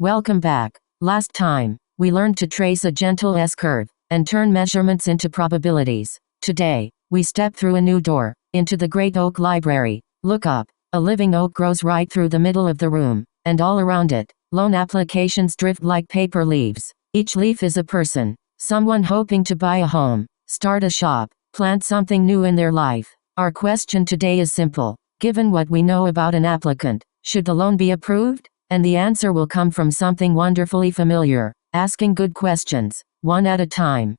Welcome back. Last time, we learned to trace a gentle S-curve and turn measurements into probabilities. Today, we step through a new door into the great oak library. Look up. A living oak grows right through the middle of the room, and all around it, loan applications drift like paper leaves. Each leaf is a person, someone hoping to buy a home, start a shop, plant something new in their life. Our question today is simple. Given what we know about an applicant, should the loan be approved? And the answer will come from something wonderfully familiar: asking good questions, one at a time.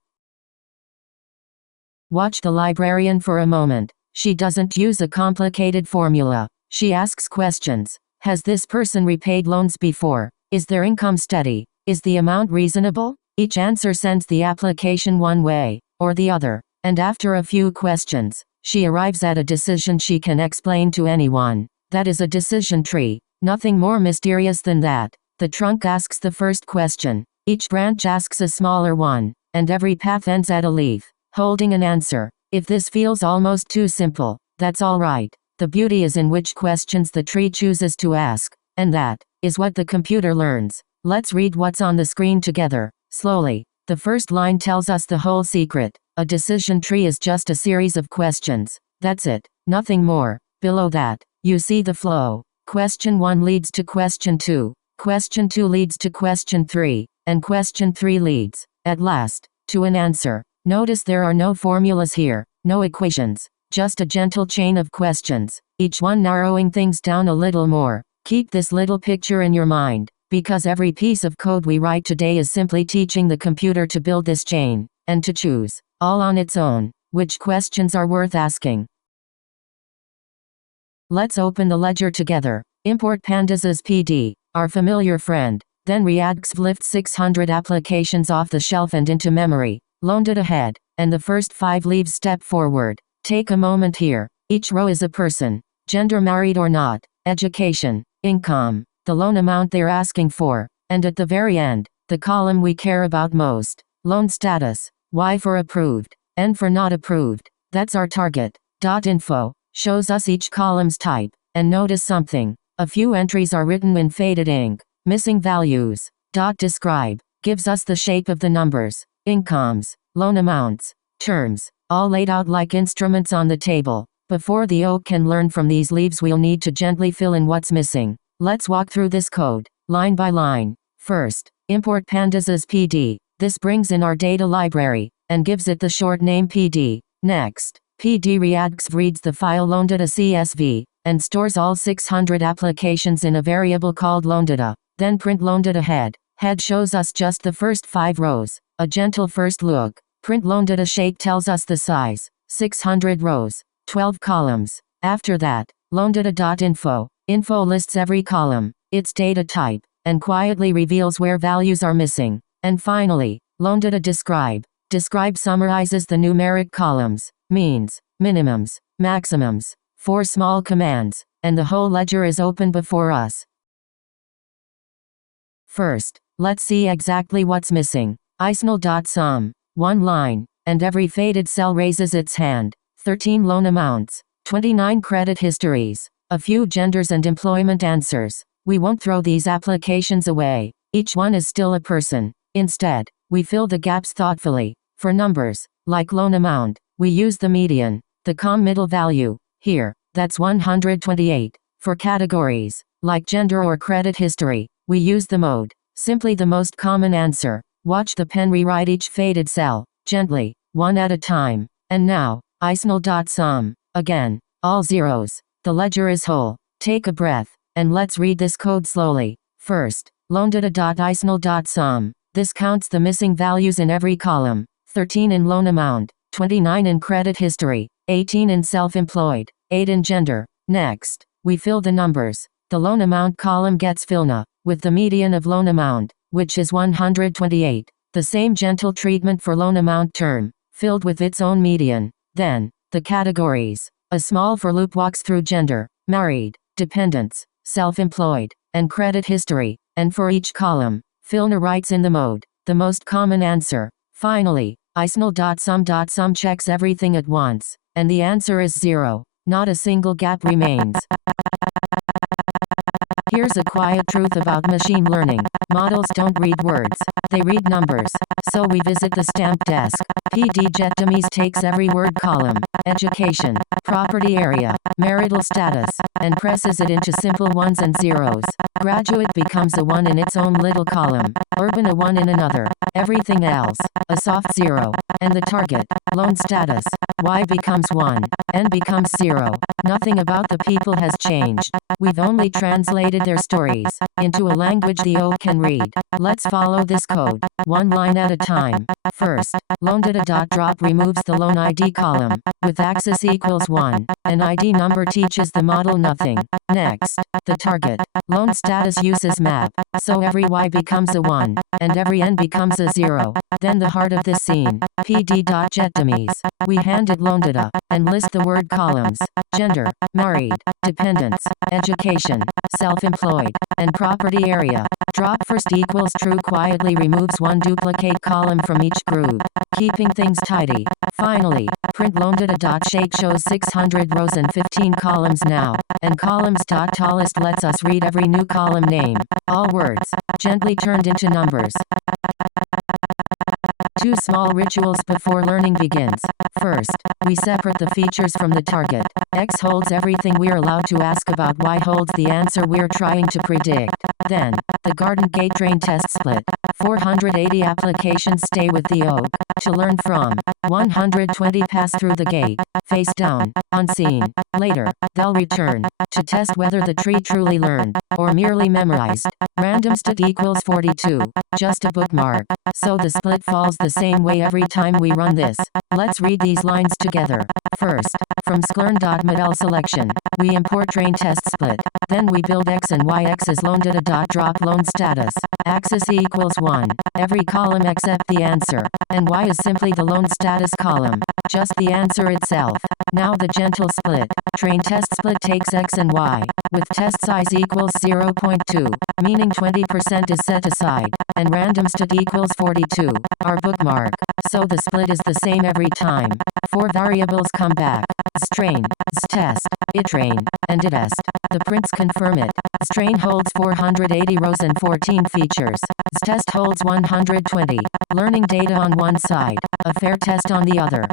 Watch the librarian for a moment. She doesn't use a complicated formula. She asks questions. Has this person repaid loans before? Is their income steady? Is the amount reasonable? Each answer sends the application one way or the other. And after a few questions, she arrives at a decision she can explain to anyone. That is a decision tree. Nothing more mysterious than that. The trunk asks the first question. Each branch asks a smaller one. And every path ends at a leaf holding an answer. If this feels almost too simple, that's all right. The beauty is in which questions the tree chooses to ask. And that is what the computer learns. Let's read what's on the screen together, slowly. The first line tells us the whole secret. A decision tree is just a series of questions. That's it. Nothing more. Below that, you see the flow. Question 1 leads to question 2. Question 2 leads to question 3. And question 3 leads, at last, to an answer. Notice there are no formulas here, no equations, just a gentle chain of questions, each one narrowing things down a little more. Keep this little picture in your mind, because every piece of code we write today is simply teaching the computer to build this chain, and to choose, all on its own, which questions are worth asking. Let's open the ledger together. Import Pandas as PD, our familiar friend. Then lift 600 applications off the shelf and into memory. Loaned it ahead, and the first 5 leaves step forward. Take a moment here. Each row is a person. Gender, married or not. Education. Income. The loan amount they're asking for. And at the very end, the column we care about most. Loan status. Y for approved. N for not approved. That's our target. .info shows us each column's type. And notice something. A few entries are written in faded ink. Missing values. .describe gives us the shape of the numbers. Incomes, loan amounts, terms, all laid out like instruments on the table. Before the oak can learn from these leaves, we'll need to gently fill in what's missing. Let's walk through this code, line by line. First, import Pandas as PD. This brings in our data library, and gives it the short name PD. Next, PD reads the file loandata.csv, and stores all 600 applications in a variable called loandata. Then print loandata head. Head shows us just the first 5 rows. A gentle first look. Print loandata shape tells us the size. 600 rows. 12 columns. After that, loandata.info. Info lists every column, its data type, and quietly reveals where values are missing. And finally, loandata describe. Describe summarizes the numeric columns, means, minimums, maximums. 4 small commands, and the whole ledger is open before us. First, let's see exactly what's missing. ISNL.sum. 1 line, and every faded cell raises its hand. 13 loan amounts. 29 credit histories. A few genders and employment answers. We won't throw these applications away. Each one is still a person. Instead, we fill the gaps thoughtfully. For numbers, like loan amount, we use the median, the middle value. Here, that's 128. For categories, like gender or credit history, we use the mode, simply the most common answer. Watch the pen rewrite each faded cell, gently, one at a time. And now, ISNL.sum. Again, all zeros. The ledger is whole. Take a breath, and let's read this code slowly. First, loandata.isnl.sum. This counts the missing values in every column. 13 in loan amount, 29 in credit history, 18 in self-employed, 8 in gender. Next, we fill the numbers. The loan amount column gets fillna with the median of loan amount, which is 128. The same gentle treatment for loan amount term, filled with its own median. Then, the categories. A small for loop walks through gender, married, dependents, self-employed, and credit history. And for each column, fillna writes in the mode, the most common answer. Finally, ISNL.sum checks everything at once, and the answer is 0. Not a single gap remains. Here Here's a quiet truth about machine learning. Models don't read words. They read numbers. So we visit the stamp desk. PD takes every word column, education, property area, marital status, and presses it into simple ones and zeros. Graduate becomes a 1 in its own little column. Urban a 1 in another. Everything else, a soft 0. And the target, loan status. Y becomes 1. N becomes 0. Nothing about the people has changed. We've only translated their stories into a language the O can read. Let's follow this code, one line at a time. First, loan data.drop removes the loan ID column, with axis equals 1. An ID number teaches the model nothing. Next, the target, loan status uses map, so every Y becomes a 1, and every N becomes a 0. Then the heart of this scene, PD.getDummies. We hand it loan data, and list the word columns, gender, married, dependents, education, self-employed, and property area. Drop first equals true quietly removes one duplicate column from each group, keeping things tidy. Finally, print loan data.shake shows 600 rows and 15 columns now, and columns.tallest lets us read every new column name, all words, gently turned into numbers. 2 small rituals before learning begins. First, we separate the features from the target. X holds everything we're allowed to ask about, Y holds the answer we're trying to predict. Then, the garden gate train test split. 480 applications stay with the oak to learn from. 120 pass through the gate, face down, unseen. Later, they'll return to test whether the tree truly learned or merely memorized. Random stat equals 42, just a bookmark. So the split falls the same way every time we run this. Let's read these lines together. First, from sklern.model selection, we import train test split. Then we build X and Y. X is loan data.drop loan status. Axis equals 1. Every column except the answer. And Y is simply the loan status column. Just the answer itself. Now the gentle split. Train test split takes X and Y, with test size equals 0.2, meaning 20% is set aside, and random stat equals 42, our bookmark. So the split is the same every time. 4 variables come back: strain, test, itrain, and itest. The prints confirm it. Strain holds 480 rows and 14 features. Test holds 120. Learning data on one side, a fair test on the other.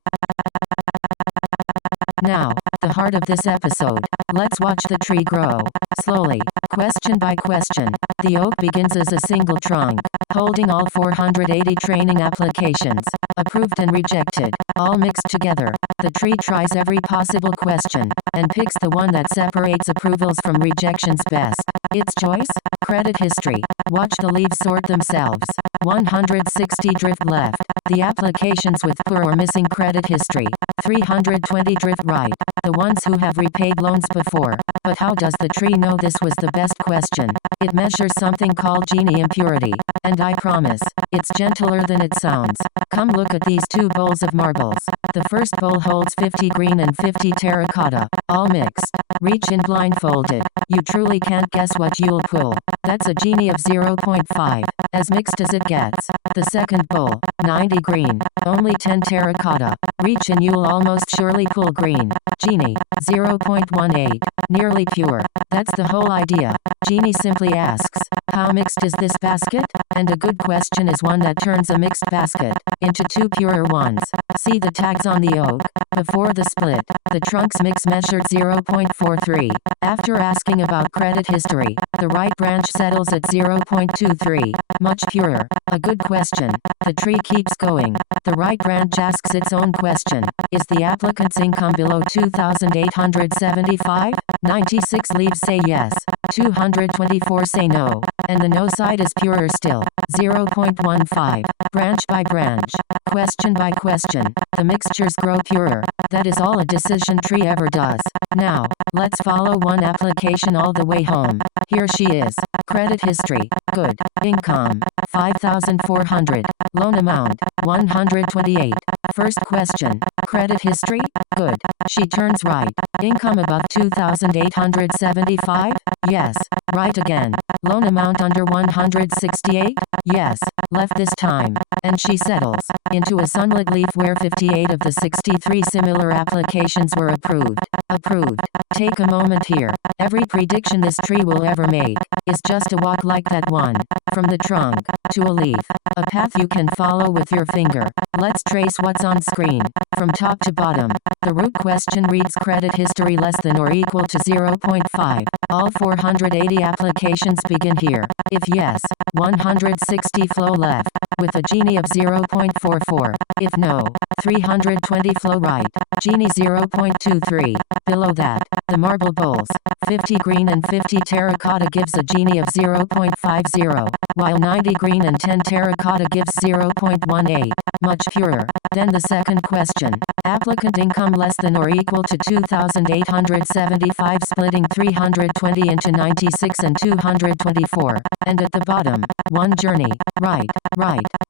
Now, the heart of this episode. Let's watch the tree grow. Slowly, question by question. The oak begins as a single trunk, holding all 480 training applications, approved and rejected, all mixed together. The tree tries every possible question, and picks the one that separates approvals from rejections best. Its choice? Credit history. Watch the leaves sort themselves. 160 drift left. The applications with poor or missing credit history. 320 drift right. The ones who have repaid loans before. But how does the tree know this was the best question? It measures something called Gini impurity. And I promise, it's gentler than it sounds. Come look at these 2 bowls of marbles. The first bowl holds 50 green and 50 terracotta, all mixed. Reach in blindfolded. You truly can't guess what you'll pull. That's a Gini of 0.5, as mixed as it gets. The second bowl, 90 green, only 10 terracotta. Reach and you'll almost surely pull green. Gini, 0.18, nearly pure. That's the whole idea. Gini simply asks, how mixed is this basket? And a good question is one that turns a mixed basket into 2 purer ones. See the tags on the oak. Before the split, the trunk's mix measured 0.43. After asking about credit history, the right branch settles at 0.23. Much purer. A good question. The tree keeps going. The right branch asks its own question. Is the applicant's income below 2,875? 96 leaves say yes. 224 say no. And the no side is purer still. 0.15. Branch by branch. Question by question. The mixtures grow purer. That is all a decision tree ever does. Now, let's follow one application all the way home. Here she is. Credit history. Good. Income. 5,400. Loan amount. 128. First question. Credit history? Good. She turns right. Income above 2,875? Yes. Right again. Loan amount under 168? Yes. Left this time. and she settles into a sunlit leaf where 58 of the 63 similar applications were approved. Approved. Take a moment here. Every prediction this tree will ever make is just a walk like that one, from the trunk to a leaf, a path you can follow with your finger. Let's trace what's on screen, from top to bottom. The root question reads credit history less than or equal to 0.5. All 480 applications begin here. If yes, 160 flow left, with a Gini of 0.44. If no, 320 flow right. Gini 0.23. Below that, the marble bowls, 50 green and 50 terracotta gives a Gini of 0.50, while 90 green and 10 terracotta gives 0.18. Much purer. Then the second question. Applicant income less than or equal to 2,875 splitting 320 into 96 and 224. And at the bottom, one journey, right,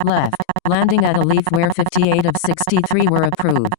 left, landing at a leaf where 58 of 63 were approved.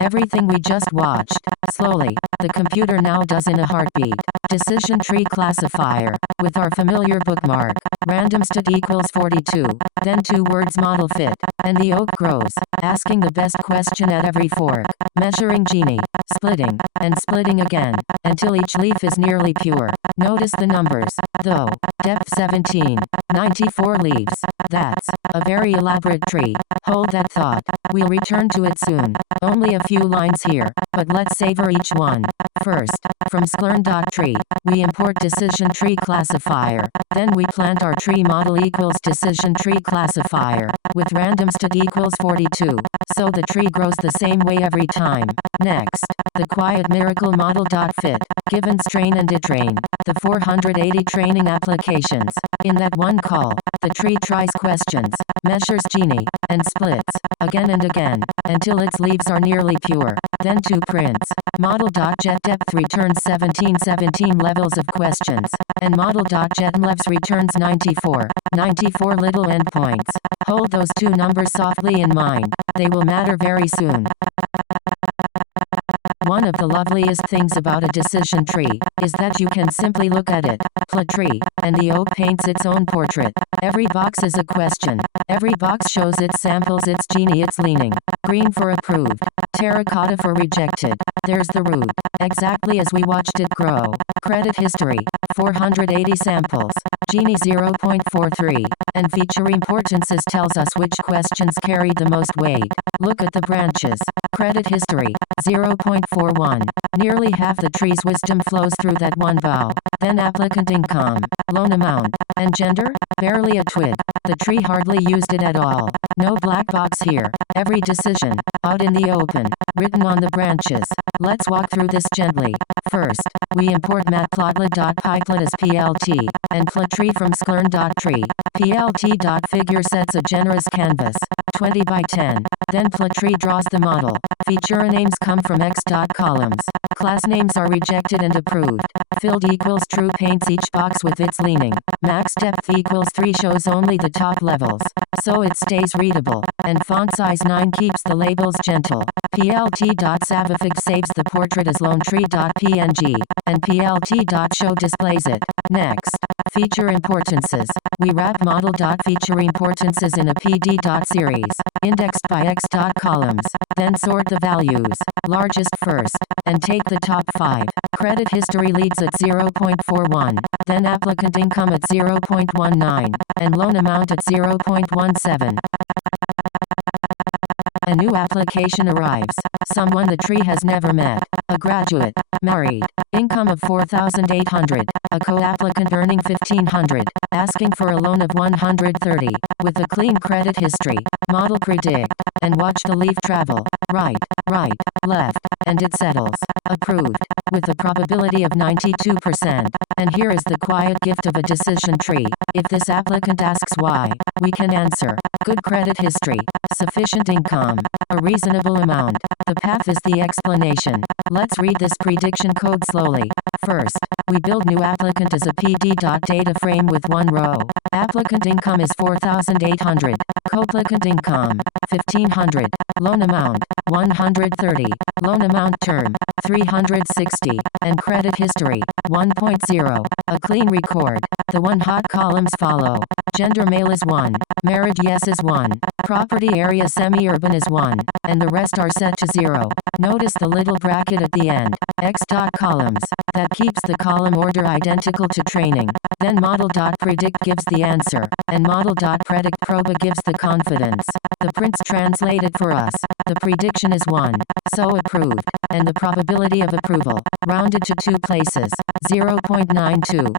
Everything we just watched, slowly, the computer now does in a heartbeat. Decision tree classifier, with our familiar bookmark, randomstat equals 42, then 2 words model fit, and the oak grows, asking the best question at every fork, measuring Gini, splitting, and splitting again, until each leaf is nearly pure. Notice the numbers, though, depth 17, 94 leaves, that's a very elaborate tree. Hold that thought, we'll return to it soon. Only a few lines here, but let's savor each one. First, from sklearn.tree, we import decision tree classifier. Then we plant our tree model equals decision tree classifier, with randomstat equals 42, so the tree grows the same way every time. Next, the quiet miracle model.fit, given strain and itrain, the 480 training applications. In that one call, the tree tries questions, measures Gini, and splits, again and again, until its leaves are nearly pure. Then 2 prints. Model.getDepth returns 17 levels of questions, and model.getLevels returns 94 little endpoints. Hold those 2 numbers softly in mind. They will matter very soon. One of the loveliest things about a decision tree is that you can simply look at it, plot tree, and the oak paints its own portrait. Every box is a question. Every box shows its samples, its Gini, its leaning. Green for approved, terracotta for rejected. There's the root, exactly as we watched it grow. Credit history, 480 samples, Gini 0.43, and feature importances tells us which questions carried the most weight. Look at the branches. Credit history, 0.41. Nearly half the tree's wisdom flows through that one bough. Then applicant income, loan amount, and gender, barely a twig. The tree hardly used it at all. No black box here. Every decision, out in the open, written on the branches. Let's walk through this gently. First, we import matplotlib.pyplot as PLT, and plot tree from sklearn.tree. PLT.figure sets a generous canvas, 20 by 10. Then plot tree draws the model. Feature names come from x.columns. Class names are rejected and approved. Filled equals true paints each box with its leaning. Max depth equals 3 shows only the top levels, so it stays readable. And font size 9 keeps the labels gentle. PLT.savifig saves the portrait as lonetree.png, and PLT.show displays it. Next, feature importances. We wrap model.featureImportances in a PD.series, indexed by x.columns. Then sort the values, largest first, and take the top 5. Credit history leads at 0.41, then applicant income at 0.19, and loan amount at 0.17. A new application arrives. Someone the tree has never met. A graduate, married, income of 4,800. A co-applicant earning 1,500, asking for a loan of 130, with a clean credit history. Model predict, and watch the leaf travel. Right, left, and it settles. Approved, with a probability of 92%. And here is the quiet gift of a decision tree. If this applicant asks why, we can answer. Good credit history, sufficient income, a reasonable amount. The path is the explanation. Let's read this prediction code slowly. First, we build new applicant as a PD.data frame with 1 row. Applicant income is 4,800. Co-applicant income, 1500. Loan amount, 130. Loan amount term, 360. And credit history, 1.0. A clean record. The one hot columns follow. Gender male is 1. Married yes is 1. Property area semi-urban is 1. And the rest are set to 0. Notice the little bracket at the end. X dot columns. That keeps the column order identical to training. Then model.predict gives the answer. And model.predict proba gives the confidence. The prints translate it for us. The prediction is 1. So approved. And the probability of approval, rounded to 2 places, 0.92.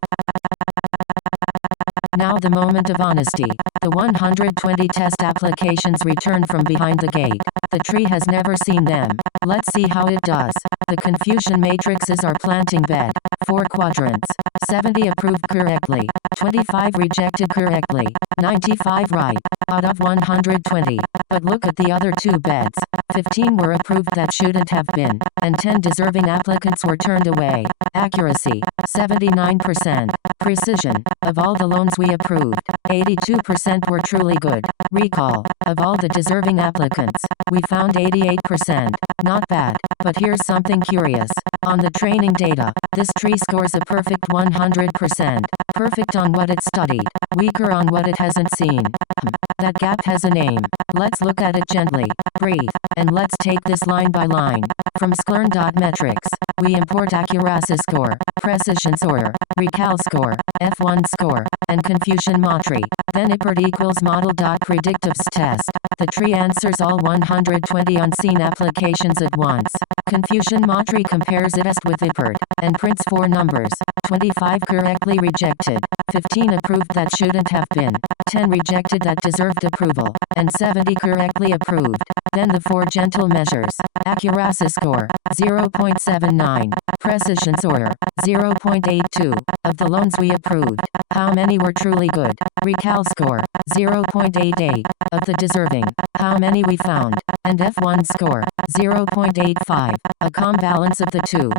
Now the moment of honesty. The 120 test applications return from behind the gate. The tree has never seen them. Let's see how it does. The confusion matrices are planting bed. 4 quadrants. 70 approved correctly. 25 rejected correctly. 95 right. Out of 120. But look at the other 2 beds. 15 were approved that shouldn't have been. And 10 deserving applicants were turned away. Accuracy, 79%. Precision, of all the loans we approved, 82% were truly good. Recall, of all the deserving applicants, we found 88%. Not bad, but here's something curious. On the training data, this tree scores a perfect 100%. Perfect on what it studied, weaker on what it hasn't seen. That gap has a name. Let's look at it gently. Breathe. And let's take this line by line. From sklern.metrics, we import accuracy score, precision score, recall score, F1 score, and confusion matri. Then import equals model.predictives test. The tree answers all 120 unseen applications at once. Confusion matri compares it with import, and prints 4 numbers. 25 correctly rejected, 15 approved that shouldn't have been, 10 rejected that deserved approval, and 70 correctly approved. Then the 4 gentle measures. Accuracy score, 0.79. Precision score, 0.82. Of the loans we approved, how many were truly good? Recall score, 0.88. Of the deserving, how many we found? And F1 score, 0.85. A calm balance of the 2.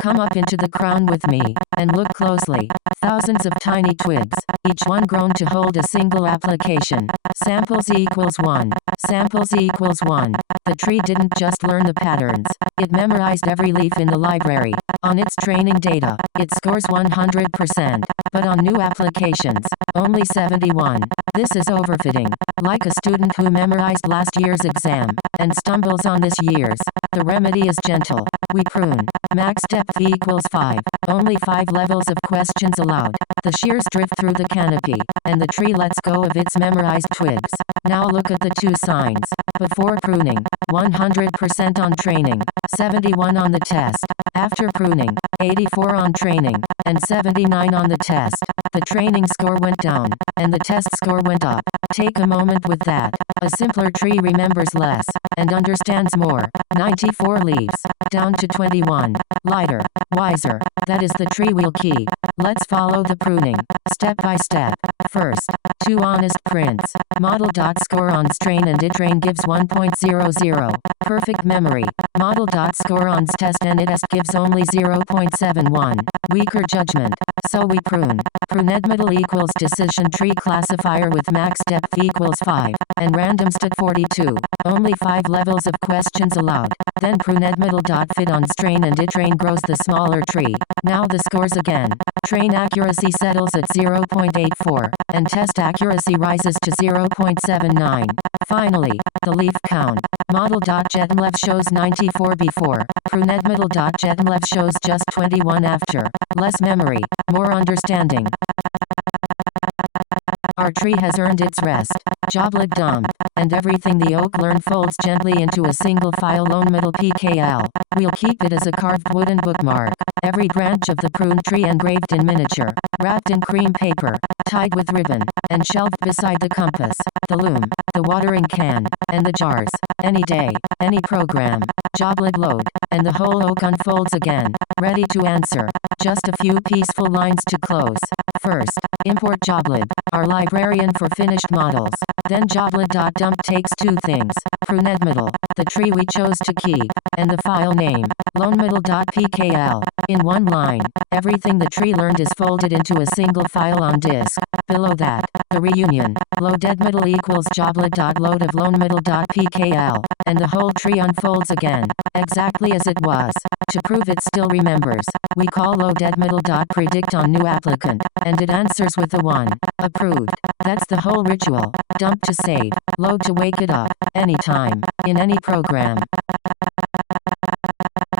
Come up into the crown with me, and look closely. Thousands of tiny twigs, each one grown to hold a single application. Samples equals 1. Samples equals 1. The tree didn't just learn the patterns, it memorized every leaf in the library. On its training data, it scores 100%, but on new applications, only 71. This is overfitting. Like a student who memorized last year's exam, and stumbles on this year's. The remedy is gentle. We prune. Max depth equals 5. Only 5 levels of questions allowed. The shears drift through the canopy, and the tree lets go of its memorized twigs. Now look at the 2 signs. Before pruning, 100% on training, 71 on the test. After pruning, 84 on training, and 79 on the test. The training score went down, and the test score went up. Take a moment with that. A simpler tree remembers less, and understands more. 94 leaves, down to 21. Lighter, wiser, that is the tree we'll keep. Let's follow the pruning, step by step. First, 2 honest prints. Model.score on strain and itrain gives 1.00. Perfect memory. Model.score on test and itest gives only 0.71. Weaker judgment. So we prune. Prunedmiddle equals decision tree classifier with max depth equals 5. And random stat 42. Only 5 levels of questions allowed. Then prunedmiddle.fit on strain and itrain grows the smaller tree. Now the scores again. Train accuracy settles at 0.84, and test accuracy rises to 0.79. Finally, the leaf count. Model.NextGEN shows 94 before. Prunedmiddle.NextGEN shows just 21 after. Less memory, more understanding. Our tree has earned its rest. Joblib dump. And everything the oak learn folds gently into a single file lone middle pkl. We'll keep it as a carved wooden bookmark. Every branch of the prune tree engraved in miniature, wrapped in cream paper, tied with ribbon, and shelved beside the compass, the loom, the watering can, and the jars. Any day, any program. Joblib load, and the whole oak unfolds again, ready to answer. Just a few peaceful lines to close. First, import Joblib. our librarian for finished models. Then joblet.dump takes two things, prunedmiddle, the tree we chose to keep, and the file name, lonemiddle.pkl. In one line, everything the tree learned is folded into a single file on disk. Below that, the reunion, loadedmiddle equals joblet.load of lonemiddle.pkl, and the whole tree unfolds again, exactly as it was. To prove it still remembers, we call loadedmiddle.predict on new applicant, and it answers with a 1. Approved. That's the whole ritual. Dump to save, load to wake it up, anytime, in any program.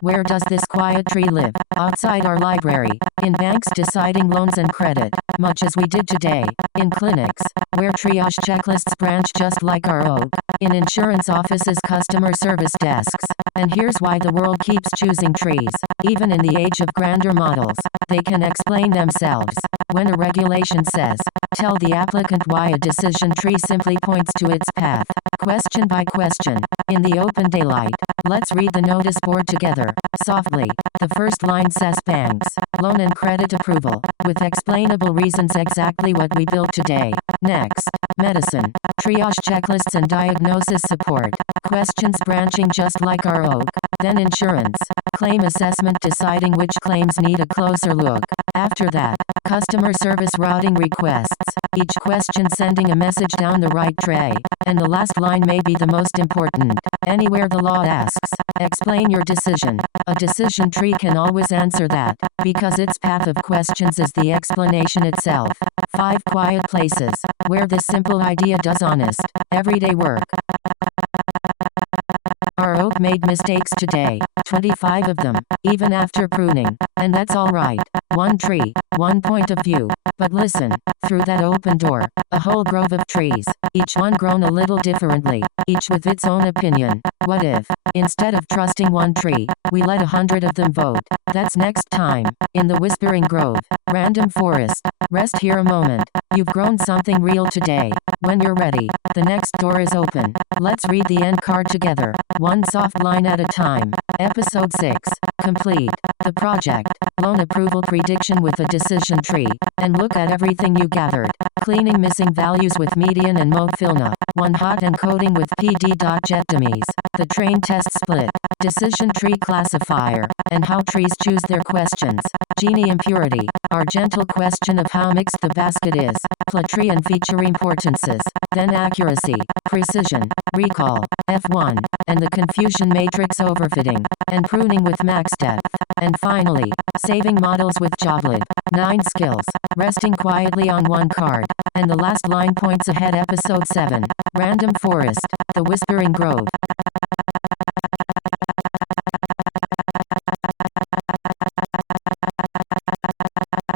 Where does this quiet tree live? Outside our library, in banks deciding loans and credit, much as we did today, in clinics, where triage checklists branch just like our oak, in insurance offices, customer service desks. And here's why the world keeps choosing trees. Even in the age of grander models, they can explain themselves. When a regulation says, tell the applicant why, a decision tree simply points to its path, question by question, in the open daylight. Let's read the notice board together, softly. The first line says banks, loan and credit approval, with explainable reasons, exactly what we built today. Next, medicine, triage checklists and diagnosis support, questions branching just like our oak. Then insurance, claim assessment, deciding which claims need a closer look. After that, customer service, routing requests, each question sending a message down the right tray. And the last line may be the most important. Anywhere the law asks, explain your decision. A decision tree can always answer that, because its path of questions is the explanation itself. 5 quiet places, where this simple idea does honest, everyday work. Our oak made mistakes today, 25 of them, even after pruning. And that's alright. One tree, one point of view. But listen, through that open door, a whole grove of trees, each one grown a little differently, each with its own opinion. What if, instead of trusting one tree, we let 100 of them vote? That's next time, in the Whispering Grove, Random Forest. Rest here a moment. You've grown something real today. When you're ready, the next door is open. Let's read the end card together, one soft line at a time. Episode 6, complete. The project, loan approval prediction with a decision tree. And look at everything you gathered. Cleaning missing values with median and mode filna. One hot encoding with pd.jetdemies. The train test split. Decision tree classifier. And how trees choose their questions. Genie impurity. Our gentle question of how mixed the basket is. Plotry and feature importances. Then accuracy, precision, recall, F1, and the confusion matrix overfitting, and pruning with max depth. And finally, saving models with Joblet. 9 skills, resting quietly on one card. And the last line points ahead. Episode 7, Random Forest, the Whispering Grove.